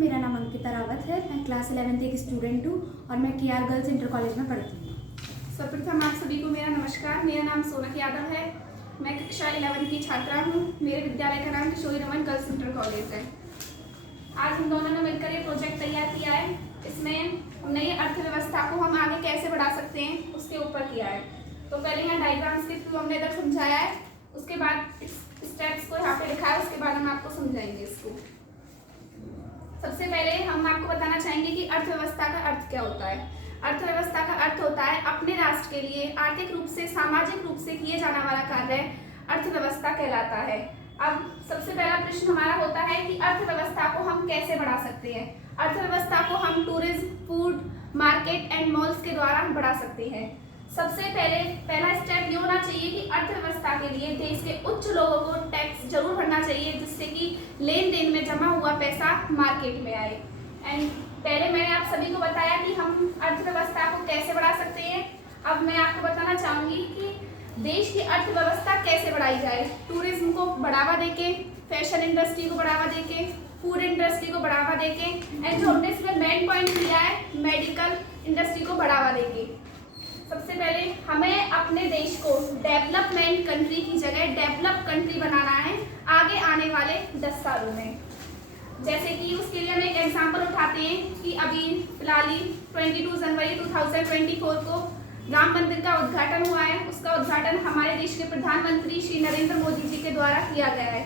मेरा नाम अंकिता रावत है। मैं क्लास 11th एक स्टूडेंट हूँ और मैं KR गर्ल्स इंटर कॉलेज में पढ़ती हूँ। सर्वप्रथम आप सभी को मेरा नमस्कार। मेरा नाम सोनक यादव है। मैं कक्षा 11 की छात्रा हूँ। मेरे विद्यालय का नाम किशोरी रमन गर्ल्स इंटर कॉलेज है। आज हम दोनों ने मिलकर ये प्रोजेक्ट तैयार किया है। इसमें हमने ये अर्थव्यवस्था को हम आगे कैसे बढ़ा सकते हैं उसके ऊपर किया है। तो पहले यहाँ डायग्राम्स के थ्रू हमने इधर समझाया है, उसके बाद स्टेप्स को यहाँ पे लिखा है, उसके बाद हम आपको समझाएंगे इसको। सबसे पहले हम आपको बताना चाहेंगे कि अर्थव्यवस्था का अर्थ क्या होता है। अर्थव्यवस्था का अर्थ होता है अपने राष्ट्र के लिए आर्थिक रूप से, सामाजिक रूप से किए जाने वाला कार्य अर्थव्यवस्था कहलाता है। अब सबसे पहला प्रश्न हमारा होता है कि अर्थव्यवस्था को हम कैसे बढ़ा सकते हैं। अर्थव्यवस्था को हम tourism, food, market and malls के द्वारा बढ़ा सकते हैं। सबसे पहला स्टेप ये होना चाहिए कि अर्थव्यवस्था के लिए देश के उच्च लोगों को टैक्स जरूर भरना चाहिए, जिससे कि लेन देन में जमा हुआ पैसा मार्केट में आए। एंड पहले मैंने आप सभी को बताया कि हम अर्थव्यवस्था को कैसे बढ़ा सकते हैं। अब मैं आपको बताना चाहूँगी कि देश की अर्थव्यवस्था कैसे बढ़ाई जाए। टूरिज्म को बढ़ावा देके, फैशन इंडस्ट्री को बढ़ावा देके, फूड इंडस्ट्री को बढ़ावा देके, एंड जो हमने इसमें मेन पॉइंट लिया है मेडिकल इंडस्ट्री को बढ़ावा देके। सबसे पहले हमें अपने देश को डेवलपमेंट कंट्री की जगह डेवलप कंट्री बनाना है आगे आने वाले 10 सालों में। जैसे कि उसके लिए हम एक एग्जांपल उठाते हैं कि अभी फिलहाल ही 22 जनवरी 2024 को राम मंदिर का उद्घाटन हुआ है। उसका उद्घाटन हमारे देश के प्रधानमंत्री श्री नरेंद्र मोदी जी के द्वारा किया गया है।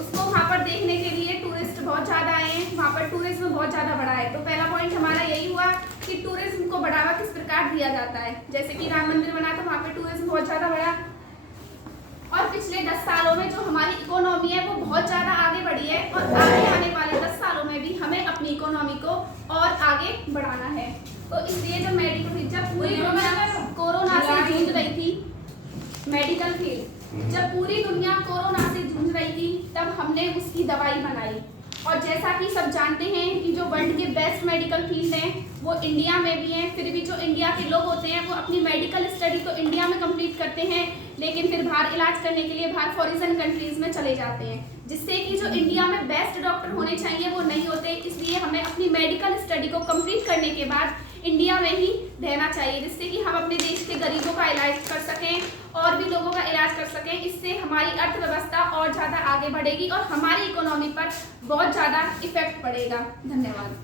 उसको वहाँ पर देखने के लिए टूरिस्ट बहुत ज़्यादा आए हैं, वहाँ पर टूरिज्म बहुत ज़्यादा बढ़ा है। तो पहला पॉइंट हमारा यही हुआ कि टूरिज्म को बढ़ावा किस प्रकार दिया जाता है। जैसे कि राम मंदिर बना तो वहाँ पर टूरिज्म बहुत ज़्यादा बढ़ा, और पिछले 10 सालों में जो हमारी इकोनॉमी है वो बहुत ज़्यादा आगे बढ़ी है, और आगे आने वाले 10 सालों में भी हमें अपनी इकोनॉमी को और आगे बढ़ाना है। तो इसलिए जो मेडिकल, जब पूरी दुनिया कोरोना से जूझ रही थी, मेडिकल फील्ड जब पूरी दुनिया कोरोना से जूझ रही थी, तब हमने उसकी दवाई बनाई। और जैसा कि सब जानते हैं कि जो वर्ल्ड के बेस्ट मेडिकल फील्ड हैं वो इंडिया में भी हैं। फिर भी जो इंडिया के लोग होते हैं वो अपनी मेडिकल स्टडी तो इंडिया में कंप्लीट करते हैं, लेकिन फिर बाहर इलाज करने के लिए बाहर फॉरेन कंट्रीज में चले जाते हैं, जिससे कि जो इंडिया में बेस्ट डॉक्टर होने चाहिए वो नहीं होते। इसलिए हमें अपनी मेडिकल स्टडी को कंप्लीट करने के बाद इंडिया में ही रहना चाहिए, जिससे कि हम अपने देश के गरीबों का इलाज कर सकें और भी लोगों का इलाज कर सकें। इससे हमारी अर्थव्यवस्था और ज़्यादा आगे बढ़ेगी और हमारी इकोनॉमी पर बहुत ज़्यादा इफेक्ट पड़ेगा। धन्यवाद।